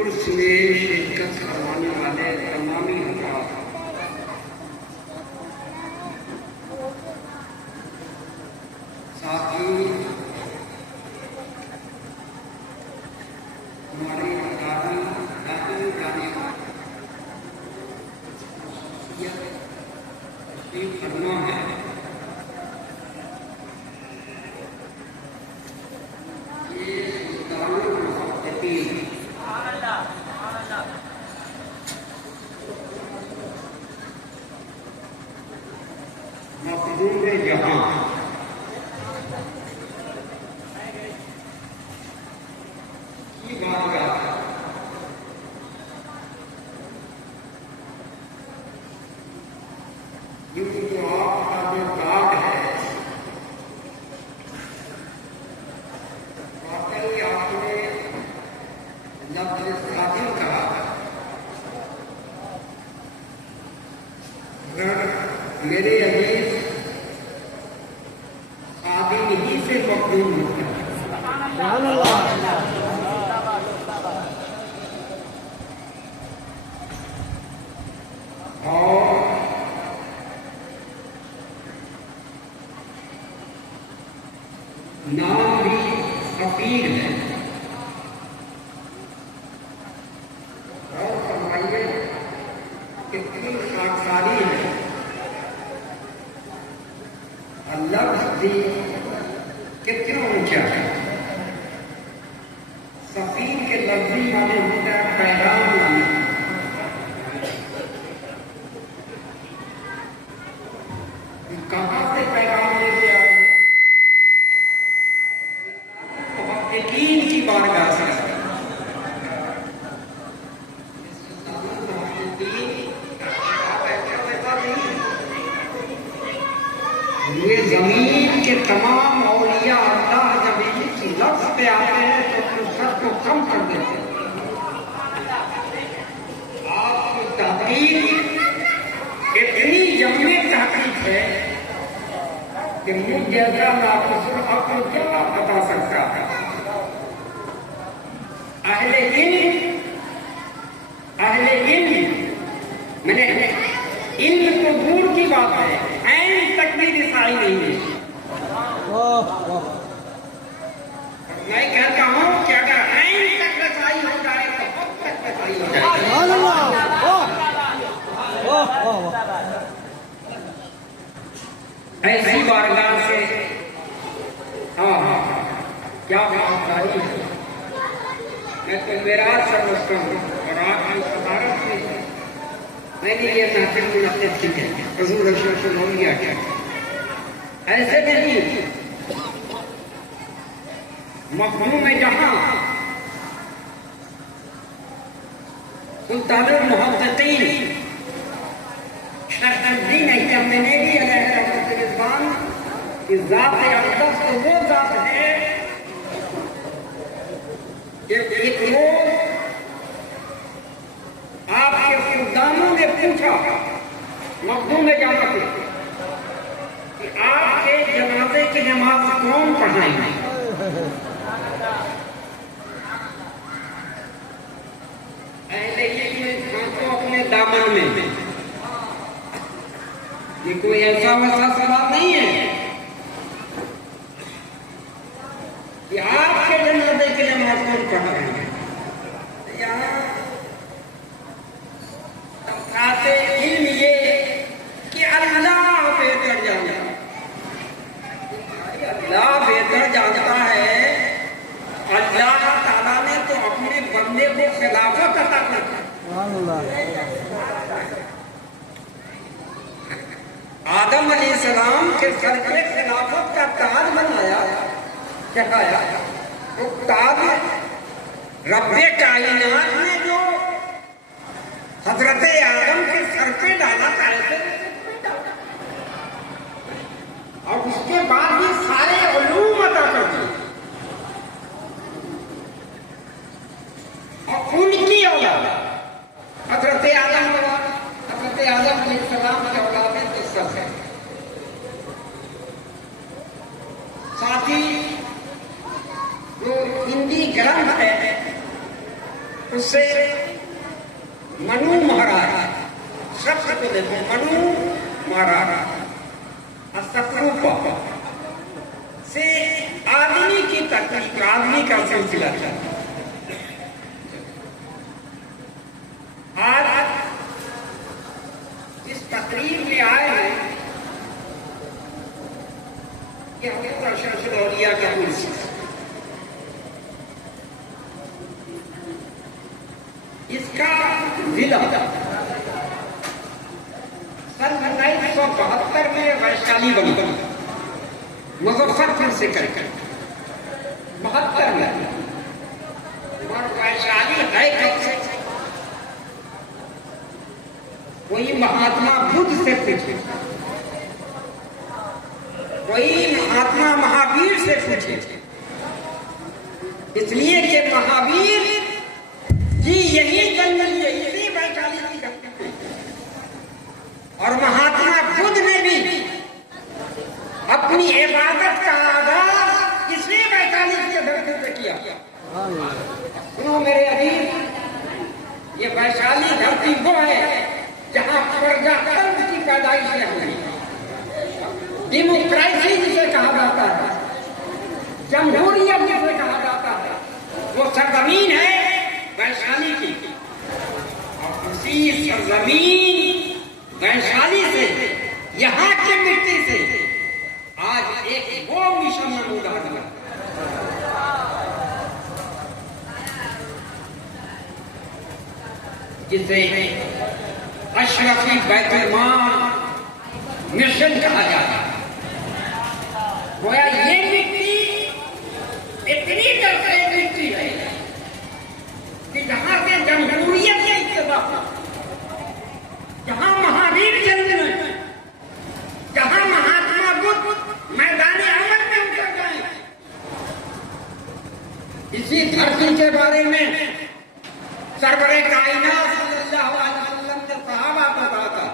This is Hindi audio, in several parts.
उर्स में शिरकत करवाने वाले तमामी हज़रात साथ ही हमारे दादी करना है। मखदूम जहां की बात जो आपका जो बात है वाकई आपने लफ्ज़ सादिल कहा। मेरे अजीज सादिल ही से मखदूम होता है। और नाम भी फकीर है। और फरमाइए कितनी खाकसारी है। लफ्ज़ भी कितना ऊंचा है। सफीर के लफ्ज़ी माने होता है पैगाम लाने। कहाँ से पैगाम लेके आए? यकीन की बारगाह से। ये जमीन के तमाम औलिया अल्लाह जब इस लफ्ज़ पे आते हैं तो अपने सर को कम कर देते हैं। आपकी तहकीक इतनी जमने तहकीक है कि मुझ जैसा मैं आपको सिर्फ आपको क्या बता सकता है। अहले इल्म मैंने इल्म तो दूर की बात है, ऐन तक भी रिसाई नहीं है। मैं कहता हूँ कि अगर ऐन तक रिसाई हो जाए तो कब तक रिसाई हो जाए। ऐसी बारगाह से क्या बात आई है। मैं तो मेराज समझता हूँ और आपकी सदारत से मैंने ये महफिल मुनक़्क़िद की है। हुज़ूर रसूल सल्लल्लाहु अलैहि वसल्लम ऐसे नहीं मफ़हूम में जहाँ सुल्तानुल मुहक़्क़िक़ीन शरफ़ुद्दीन अय्यमनेवी अलैहि रहमतुल्लाह की ज़ात अक़दस तो वो ज़ात है कि एक रोज़ आपके खुदामों ने पूछा मखदूम में जाना कि आपके जनाजे की नमाज कौन पढ़ाएंगे। पहले ये तो अपने दामन में, ये कोई ऐसा वैसा सवाल नहीं है कि आपके जनाजे के नमाज कौन पढ़ाएंगे। यहाँ आते इल्म ये कि अल्लाह बेहतर जानता है, अल्लाह बेहतर जानता है। अल्लाह ताला ने तो अपने बंदे को खिलाफत अता कर आदम अलैहिस्सलाम के सर पे खिलाफत का ताज बनाया, चढ़ाया। वो ताज रब्बे कायनात ने जो हजरत आदम के सर पे डाला था और उसके बाद भी सारे उलूम अता कर दिए और उनकी औलाद हजरत आदम अलैहिस्सलाम की औलाद में किस्सत है। साथ ही जो हिंदी ग्रंथ है उससे मनु महाराज शब्द को देखो, मनु महाराज से आदमी की तकलीफ, आदमी का सिलसिला था। आज इस तकरीर में आए हैं कि हमें अशरफुल औलिया का कुर्सी, इसका जिला सन 1972 में वैशाली बनी, मुजफ्फरपुर से करके 72 में। और वैशाली है कैसे? कोई महात्मा बुद्ध से पूछे, कोई महात्मा महावीर से पूछे, इसलिए कि महावीर जी यही जन्म लिए, इसी वैशाली की धरती पे। और महात्मा बुद्ध ने भी अपनी इबादत का आगाज इसी वैशाली की धरती पे किया। सुनो मेरे अजीज, ये वैशाली धरती वो है जहां प्रजातंत्र की पैदाइश हुई, डेमोक्रेसी जिसे कहा जाता है, जमहूरियत जिसे कहा जाता है, वो सरजमीन है वैशाली की। और उसी सरजमीन वैशाली से, यहाँ की मिट्टी से आज एक वो मिशन नमूदा हुआ जिसे अशरफी बैतुल माल मिशन कहा जाता है। गोया ये मिट्टी इतनी तरह मिट्टी है कि जहां से जमहूरियत की इब्तिदा, जहां महावीर जन्म हुए, जहां महात्मा बुद्ध मैदान अमल में उतर गए, इसी धरती के बारे में सरवरे कायनात सल्लल्लाहु अलैहि वसल्लम ने सहाबा को कहा था।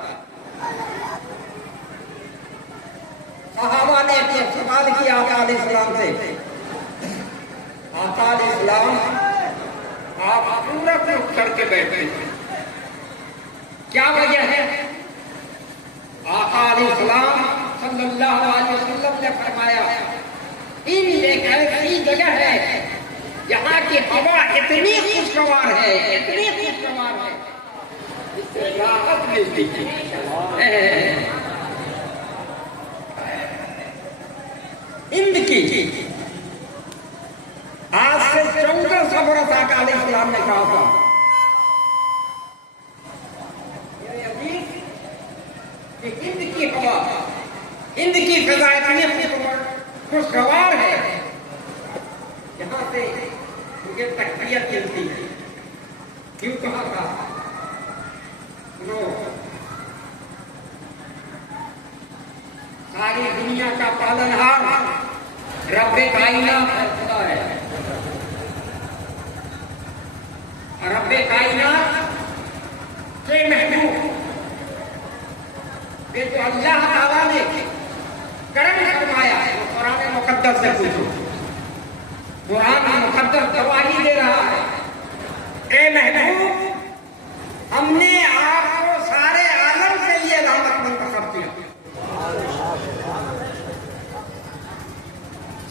सहाबा ने एक सवाल किया आका अलैहिस्सलाम से, आका अलैहिस्सलाम आप पूरा रुख करके बैठे, क्या वजह है? आका अलैहिस्सलाम सल्लल्लाहु अलैहि वसल्लम ने फरमाया, इन एक ऐसी जगह है यहाँ की हवा इतनी खुशगवार है, इतनी खुशगवार है, इससे राहत मिलती है। हिंद की आज से 1400 बरस अकाल इस्लाम ने कहा था। हिंद की हवा, हिंद की फिजा इतनी खुशगवार है, यहाँ से मुझे तकबीरत मिलती है। क्यों कहा था? सारी दुनिया का पालनहार रब्बे कायनात खुदा है। रब्बे कायनात के महबूब ये तो अल्लाह ताला ने करम फरमाया है। कुरान मुकद्दस से पूछो, कुरान मुकद्दस गवाही दे रहा है, ए महबूब हमने आपको सारे आलम के लिए रहमत मुंतखब किया।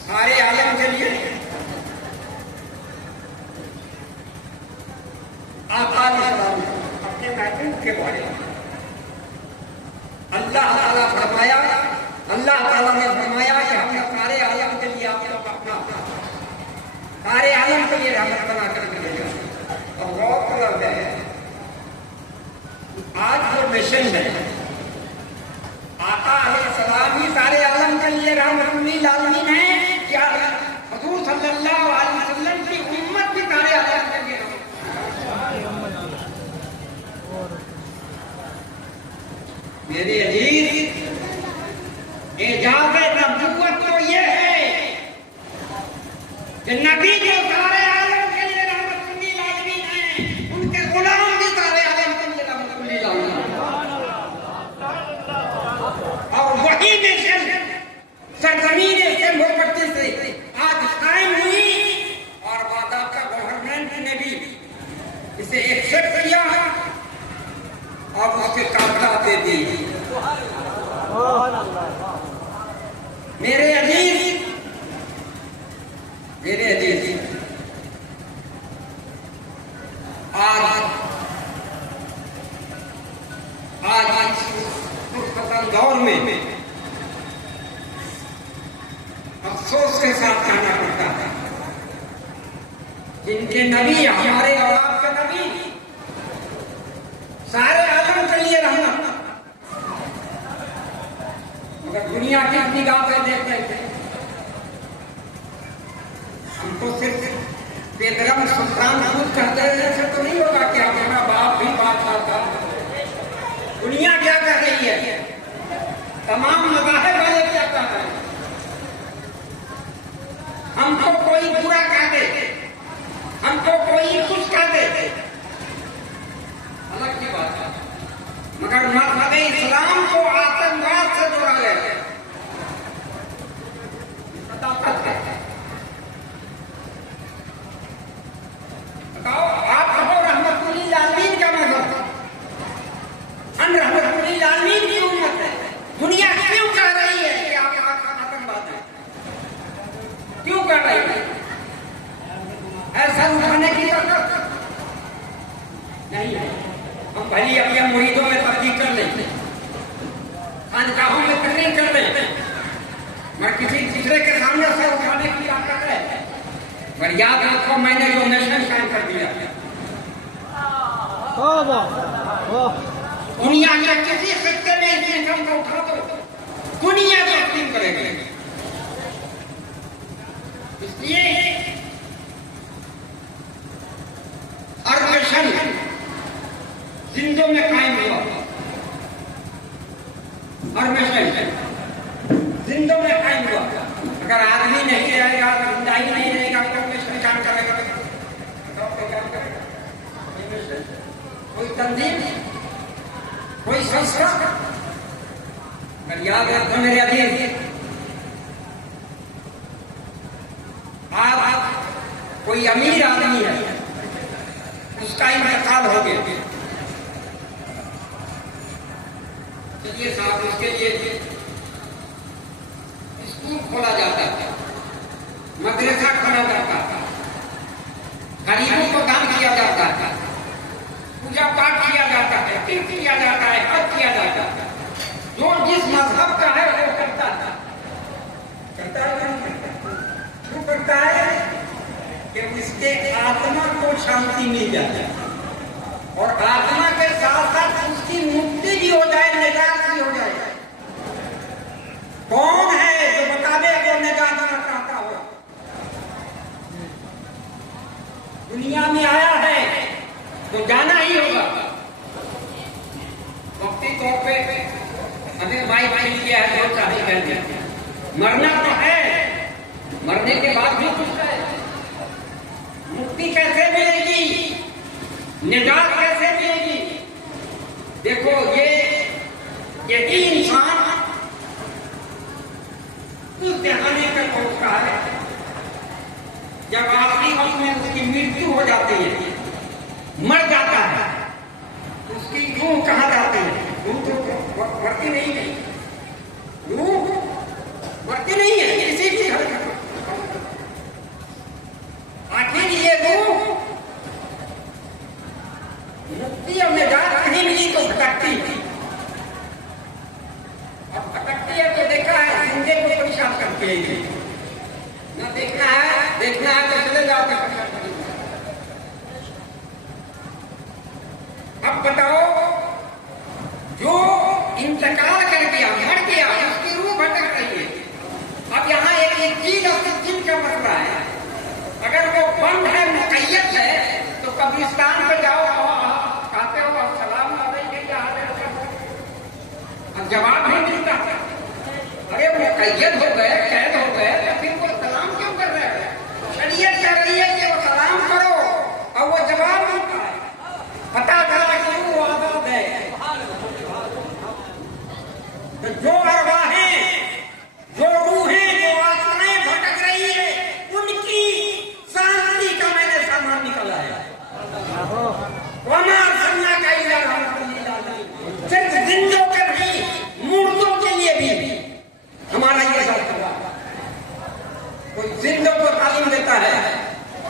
सारे आलम के लिए अपने महबूब के बारे में अल्लाह ताला फरमाया, अल्लाह ताला ने फरमाया कि हमने सारे आलम के लिए आपको अपना सारे आलम के लिए रहमत बना कर दिया। और बहुत गौरतलब है आज जो मिशन है, आका अलैहिस्सलाम ही सारे आलम के लिए रहमतुल आलमीन है। क्या हुजूर सल्लल्लाहु अलैहि वसल्लम की उम्मत भी सारे आलम के लिए? मेरे अजीज, एजाज़ नबूवत तो ये है कि नबी जो सारे आलम के लिए रहमतुल आलमीन है, उनके गुलाम भी सारे आलम के लिए रहमतुल आलमीन। और वही मिशन सरजमीन सिंधुपट्टी से आज कायम हुई और बाकायदा गवर्नमेंट ने भी इसे एक्सेप्ट किया और उसे कागजात दे दी। मेरे अजीज, मेरे अजीज, आज दौर में अफसोस के साथ कहना पड़ता है, जिनके नबी हमारे और आपके नबी सारे आलम के लिए रहमत, मगर दुनिया की निगाह से देख रहे थे। हमको सिर्फ बेदरम सुल्तान खुद कहते हैं तो नहीं होगा कि हमारा बाप भी बादशाह था। दुनिया क्या कर रही है, तमाम मज़ाहिब वाले क्या कर रहे हैं। हमको कोई बुरा कह दे, हमको कोई कुछ कह दे, अलग की बात है, मगर मज़हब इस्लाम को आतंकवाद से जोड़ा गया ताकत है। बताओ, आप कहो रहमतुल आलमीन का मज़हब, हम रहमतुल आलमीन की उम्मत है। दुनिया क्यों कह रही है कि आप आतंकवाद है? क्यों कह रही है? ऐसा उठाने की जरूरत नहीं है। हम भली अपने मुरीदों में तब्दील कर लेते, खानकाहों में तकरीर कर लेते, मगर किसी दूसरे के सामने से उठाने की बात कर रहे हैं। पर याद रखो, मैंने जो नेशन कायम कर दिया, दुनिया के किसी खित्ते में इस नेशन को उठा दो, दुनिया तस्लीम करेगी। इसलिए हर मिशन जिंदों में कायम हुआ, हर मिशन जिंदों में कायम हुआ। अगर आदमी नहीं रहेगा, जिंदा ही नहीं रहेगा, तो मिशन काम करेगा? कोई तंजीम, कोई संस्था? याद रखो मेरे अजीज, आप कोई अमीर आदमी है, उसका इंतकाल हो गया, चलिए साहब उसके लिए स्कूल खोला जाता है, मदरसा खोला जाता है, गरीबों को दान किया जाता है, पूजा पाठ किया जाता है, तीर्थ किया जाता है, हज किया जाता है। जो जिस मजहब का है वो करता है जिससे आत्मा को शांति मिल जाए और आत्मा के साथ साथ उसकी मुक्ति भी हो जाए, निजात भी हो जाए। कौन है जो बतावे वो निजात ना चाहता हो? दुनिया में आया है तो जाना ही होगा। वक्ती तौर पे हमें भाई किया है, बहुत शादी कर दिया। मरना तो है, मरने के बाद भी कुछ है। मुक्ति कैसे मिलेगी, निजात कैसे मिलेगी? देखो यही इंसान उस जहाने पर पहुंचता है जब आखिरी वक्त में उसकी मृत्यु हो जाती है, मर जाता है। उसकी रूह कहाँ जाती है? रूह तो मरती नहीं है, रूह मरती नहीं है, किसी भी घर का। आखिर ये रूह मुक्ति और निजात नहीं मिली तो भटकती। अब भटकती है तो देखा है जिंदे को परेशान करती है। न देखना है तो चले जाओ। अब बताओ, जो इंतकाल कर गया, मर गया, उसकी रूह भटक रही है। अब यहाँ एक चीज और चीज का मसला है। अगर वो बंद है, मुकैयद है, तो कब्रिस्तान पे जाओ, कहते हो सलाम अब जवाब नहीं मिलता। अरे मुकैयद हो गए, कैद हो गए, तो फिर वो सलाम क्यों कर रहे हैं? शरीयत कह रही है कि वो सलाम करो और वो जवाब नहीं पाए। पता चला कि वो आजाद है। तो जो अरवाहें, जो रूहें, जो आत्माएं भटक रही है, उनकी शांति का मैंने सामान निकाला है। सिर्फ जिंदों के नहीं, मुर्दों के लिए भी हमारा ये साथ होगा। कोई जिंदों को तालीम देता है,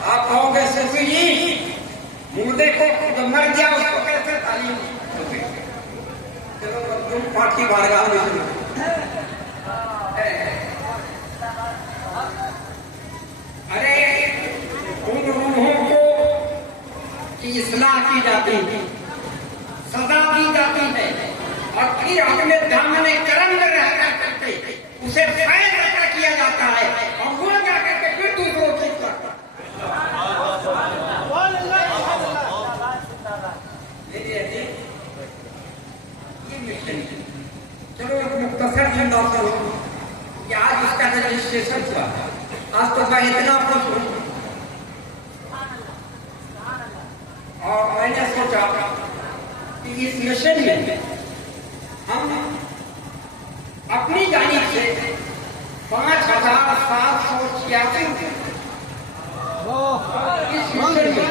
आप कहोगे ससुर जी मुर्दे को जो मर गया उसको कैसे तालीम? चलो तुम पाठी बारगाह में सुनो। अरे उन रूहों को की इस्लाह की जाती है, सजा दी जाती है, और फिर अपने दामने करम में रह करके उसे फैल रखा किया जाता है और वो जा करके फिर दूसरों को करता। ये मिशन चलो एक मुख्तसर जिंदा करो कि आज इसका रजिस्ट्रेशन हुआ, आज तो मैं इतना खुश हूँ। और मैंने सोचा कि इस मिशन में हम अपनी जानिब से 5,786 इस मिशन में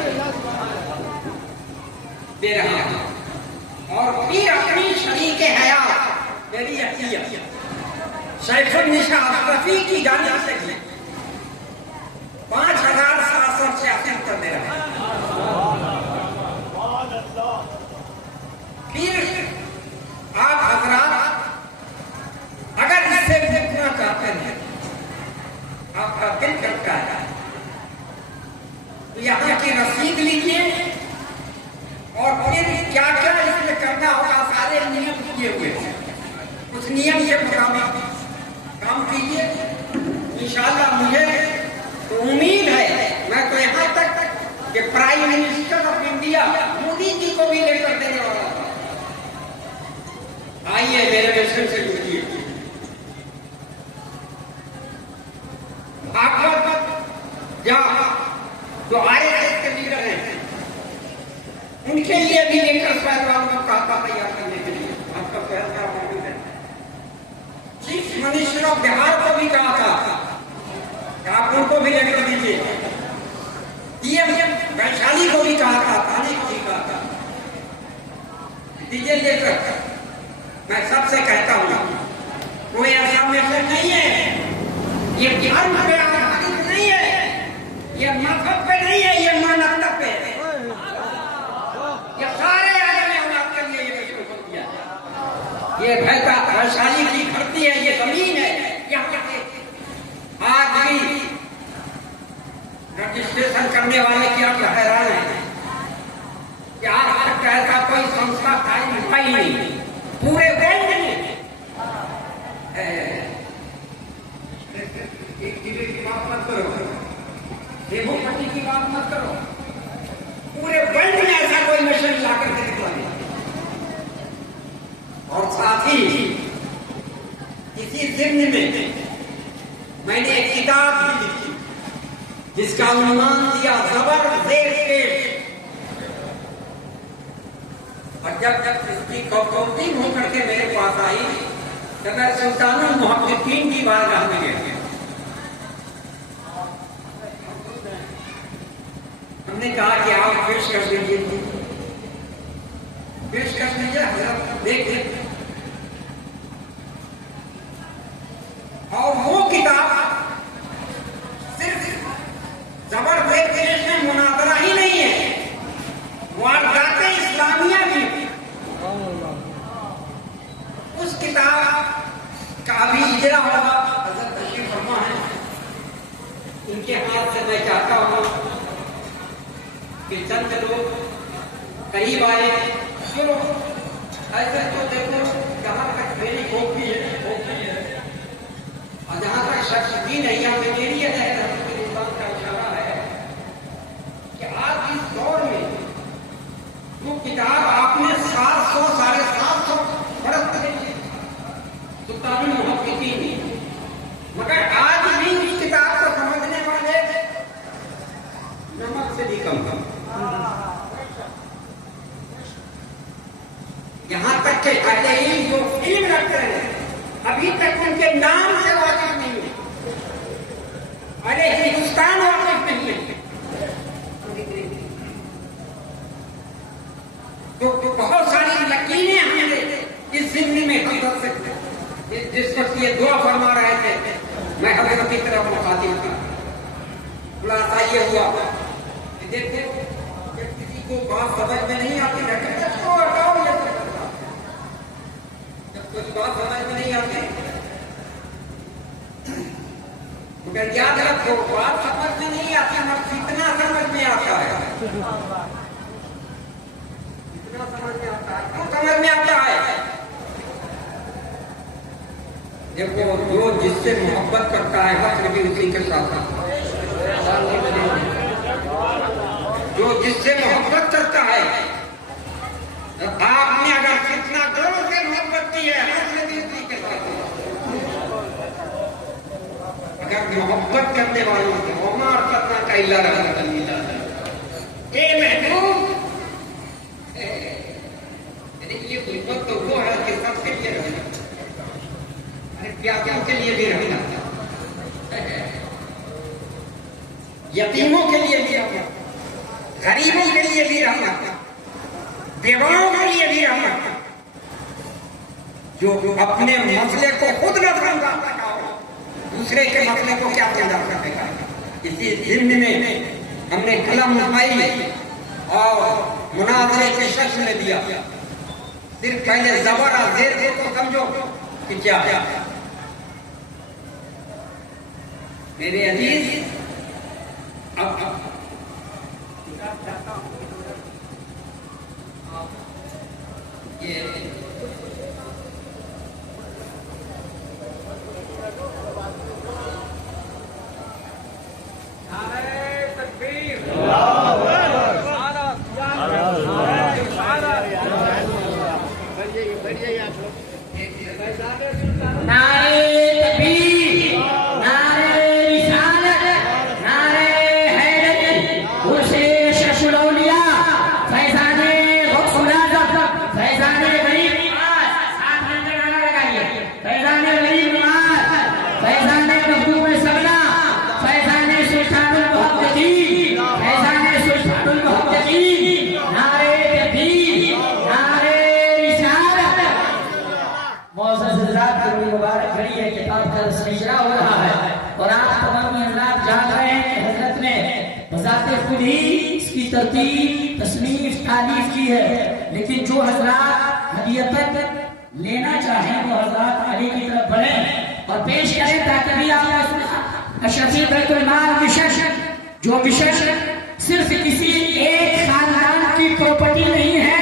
दे रहा है। और फिर अपनी शरीक हयात मेरी अतिया सैफुन्निसा अशरफी की जानिब से 5,786 कर दे रहा है। फिर आप हजरात अगर इससे देखना चाहते हैं, आपका दिल करता है, तो यहाँ की रसीद लीजिए और फिर क्या क्या इसमें करना होगा सारे नियम किए हुए हैं। कुछ नियम के मुताबिक काम कीजिए। इंशाअल्लाह मुझे तो उम्मीद है, मैं तो यहाँ तक कि prime minister of India Modi ji को भी लेकर देने वाला। आइए मेरे मिशन से जुड़िए। भागवत या जो आरएसएस के लीडर हैं, उनके लिए भी लेकर पहलवान को कहता तैयार करने के लिए आपका फैसला मौजूद है। चीफ मिनिस्टर ऑफ बिहार को भी कहा था कि आप उनको भी लेकर दीजिए। डीएम वैशाली को भी कहा था, थाने को भी कहा था, दीजिए लेकर। मैं सबसे कहता हूँ कोई ऐसा मिशन नहीं है, ये धर्म पे आधारित नहीं है, ये मजहब पे नहीं है, ये मानवता पे है। ये सारे आदमी औलाद के लिए ये मिशन किया। ये वैशाली की धरती है, ये जमीन है, यहाँ पे आज भी रजिस्ट्रेशन करने वाले की आप हैरान है कि आज तक ऐसा कोई संस्था कायम हुआ ही नहीं पूरे वर्ल्ड में। एक जिले की बात मत करो, डेमोक्रेसी की बात मत करो, पूरे वर्ल्ड में ऐसा कोई मिशन ला करके दिखला नहीं। और साथ ही इसी जिम्न में मैंने एक किताब भी लिखी जिसका उन्वान दिया जबरदस्त पेश। और जब इसकी काउंसिलिंग होकर के मेरे पास आई तो मैं सुल्तानुल मुहक्किकीन की बारगाह में गया। हमने कहा कि आप पेश कर दीजिए, पेश कर दीजिए, हजरत देख। और वो किताब सिर्फ जबरदस्त पेश में मुनाजरा ही नहीं है, वारदाते इस्लामिया भी। उस किताब का भी इजरा होगा हजरत तशरीफ फरमा है, इनके हाथ से मैं चाहता हूँ कि चंद लोग करीब आए। चलो ऐसे तो देखो जहां तक मेरी खोपड़ी है और जहां तक शख्स भी नहीं है, मेरी इंसान का इशारा है कि आज इस दौर में जो किताब आपने 700 साढ़े 700 बरस सुल्तानुल मुहक्किकीन, मगर आज भी इस किताब को समझने वाले नमक से भी कम। यहां तक के अजय जो फिल्म रखते हैं अभी तक उनके नाम से वाकिफ नहीं है, अरे हिंदुस्तान वाकिफ नहीं है। तो बहुत सारी लकीरें हमने इस जिंदगी में हम कर सकते हैं। जिस वक्त ये दुआ फरमा रहे थे मैं हजरत की तरफ मुखातिब था, खुलासा ये हुआ कि देखो जब किसी को बात समझ में नहीं आती तो हटाओ, जब कोई बात समझ में नहीं आती मगर याद रखो बात समझ में नहीं आती मगर कितना समझ में आता है, कितना समझ में आता है, क्यों समझ में आता है। देखो जो जिससे मोहब्बत करता है वक्त भी उसी के साथ, जो जिससे मोहब्बत करता है, आपने अगर कितना दिलों से मोहब्बत की है वक्त भी उसी के साथ। अगर मोहब्बत करने वालों से उमर करना का इल्ला ए महबूब, ये मोहब्बत तो वो है कि सबके लिए रहना, प्यादों के लिए भी रहना, यतीमों के लिए भी रहना, गरीबों के लिए भी रहना, बेवाओं के लिए भी रहना, जो अपने मसले को खुद न समझा सका दूसरे के मसले को क्या समझा सकेगा। इसी जिम्न में हमने कलम उठाई और मुनाजरे के शख्स ने दिया। सिर्फ पहले जबर और जेर को तो समझो कि क्या मेरे अजीज। अब ये तरतीब तस्नीफ तारीफ की है, लेकिन जो हजरात हदीयतन लेना चाहें वो हजरात आगे की तरफ बढ़े और पेश करें ताकि भी आप अशरफी बैतुल माल विशेष जो मिशन सिर्फ किसी एक खानदान की प्रॉपर्टी नहीं है,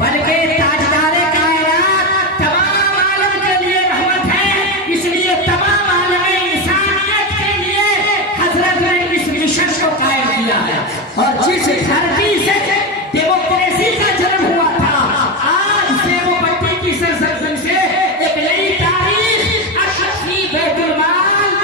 बल्कि ताजदारे कायनात तमाम आलम के लिए रहमत है। इसलिए तमाम आलम इंसानियत के लिए हजरत ने इस मिशन को कायम किया है। और जिस धरती से डेमोक्रेसी का जन्म हुआ था, आज सेवोपट्टी की सरजमीन से एक नई तारीख अशरफी बैतुल माल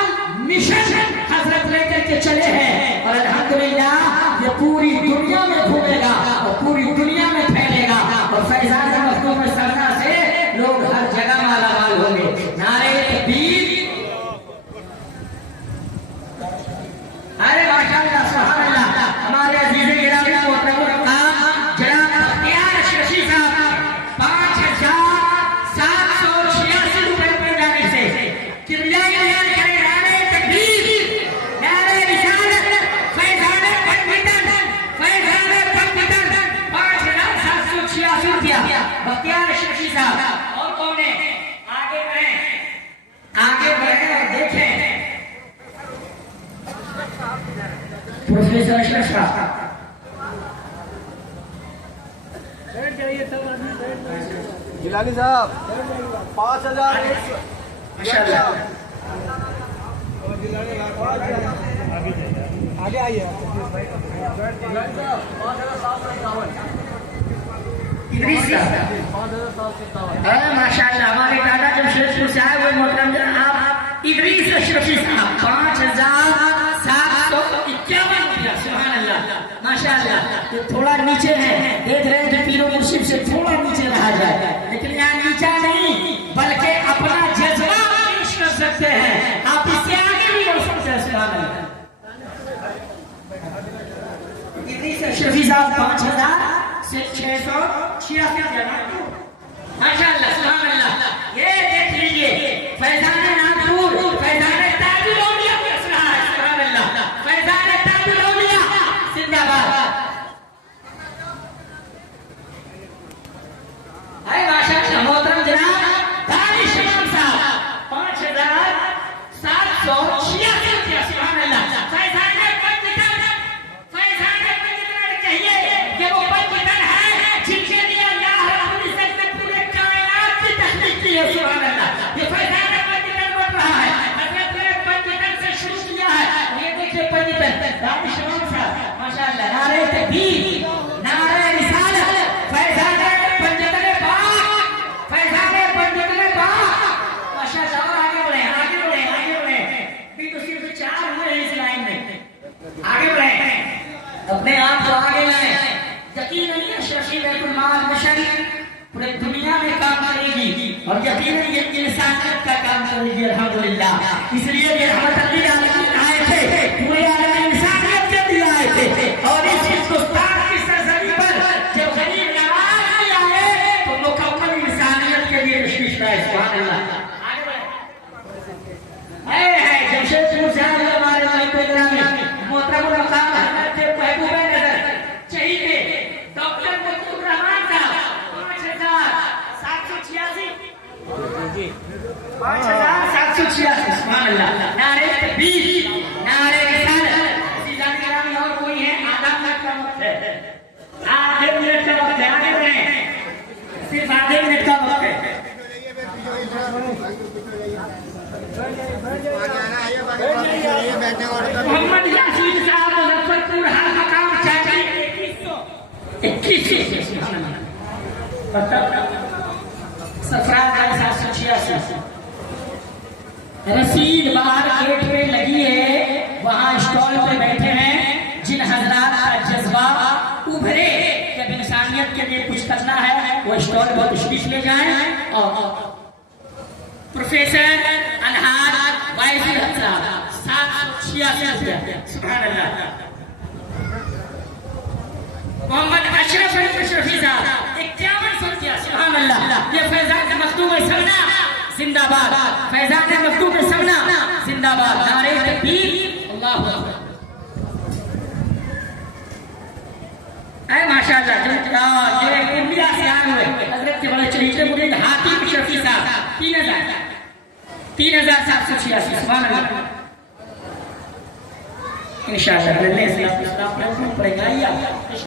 मिशन हजरत लेकर के चले हैं। और अल्हम्दुलिल्लाह ये पूरी दुनिया में घूमेगा और पूरी दुनिया में फैलेगा और फैजान मखदूम में सरना से लोग हर जगह मालामाल होंगे। नारे तकबीर, अरे माशाअल्लाह सुभान अल्लाह। हमारे अजीज़ गिरामी मोहतरम जनाब बख्तियार अशरफी साहब 5786 रुपए में जाने से किबला बयान करें। नारे तकबीर, नारे रिसालत, फैजान पंडितन, फैजान पंडितन 5786 रुपया बख्तियार अशरफी साहब। और कौन है? आगे बढ़े और देखें प्रोफेसर अशरफ साहब। जिलानी साहब 5000 माशाअल्लाह। आगे आइए। इदरीस साहब, अरे माशाअल्लाह। हमारे दादा जमशेदपुर से आए हुए मोहतरम जनाब इदरीस अशरफी साहब 5751 रुपया। सुभान अल्लाह, माशाअल्लाह। ये थोड़ा नीचे है, देख रहे हैं कि पीरो मुर्शिद से थोड़ा नीचे रहा जाए, लेकिन यहाँ नीचा नहीं बल्कि अपना जज्बा पेश कर सकते हैं। आप इससे आगे भी बढ़ सकते हैं। सुभान अल्लाह। इदरीस अशरफी साहब 5686 माशाअल्लाह सुभान अल्लाह। ये देख लीजिए फैजान नागपुर, फैजान ताजुल औलिया सुभान अल्लाह, फैजान ताजुल औलिया जिंदाबाद। है माशाअल्लाह। मोहतरम जनाब दानिश इमाम साहब 5786 रुपया सुभान अल्लाह। फैजान पंडितन, फैजान पंडितन कहिए कि वो पंडितन है जिनके लिए अल्लाह रब्बुल इज्जत ने पूरे कायनात की तखलीक की है। सुभान अल्लाह। ये फैजान पंडितन बढ़ रहा है। हजरत ने पंडितन से शुरू किया है। ये देखिए पंडितन दानिश इमाम साहब माशाअल्लाह। नारे तकबीर, नारे रिसालत, फैजान पंडितन पाक, फैजान पंडितन पाक माशाअल्लाह। और आगे बढ़े, आगे बढ़े, आगे बढ़े। अभी तो सिर्फ 4 हुए हैं इस लाइन में। आगे बढ़े, अपने आप को आगे लाए। यकीन नहीं है अशरफी बैतुल माल मिशन पूरे दुनिया में काम करेगी और यकीनन ये इंसानियत का काम करेगी अल्हम्दुलिल्लाह। इसलिए ये रहमत लिल आलमीन आए थे, पूरे आलम इंसानियत के लिए आए थे। और इस हिंदुस्तान की सरजमीन पर जब गरीब नवाज भी आए तो मुकम्मल इंसानियत के लिए तशरीफ लाए। सुभान अल्लाह। आगे बढ़े। है जमशेदपुर से आए हुए हमारे भाई प्रोग्राम में मोहतरम मकाम हजरत महबूबा नगर चाहिए डॉक्टर मुस्तफा रहमान साहब 5786 5786 सुभान अल्लाह। नारे तकबीर, नारे रिसालत। सीधा गिरामी और कोई है? आधा मिनट का वक्त है, आधे मिनट का वक्त है। आगे बढ़े, सिर्फ आधे मिनट का वक्त है। मोहम्मद यासीन साहब मुजफ्फरपुर हाल मकाम चाचा 2100 सफराज भाई 786। रसीद बाहर गेट पे लगी है, वहाँ स्टॉल पे बैठे हैं। जिन हजरात का जज्बा उभरे जब इंसानियत के लिए कुछ करना है वो स्टॉल पर तशरीफ ले जाएं। और प्रोफेसर अनहार वाइसी साहब 786 रुपया सुभान अल्लाह। मोहम्मद अशरफ अशरफी साहब 5100 रुपया सुभान अल्लाह। ये फैजान मखदूम सबना जिंदाबाद, फैजान मखदूम सबना जिंदाबाद। नारे तकबीर, अल्लाहू अकबर। माशाअल्लाह। जो इंडिया से आए हुए हजरत के बड़े चहीते मुरीद हाथी अशरफी साहब 3786 सुभान अल्लाह। इंशाअल्लाह पढ़ेगा या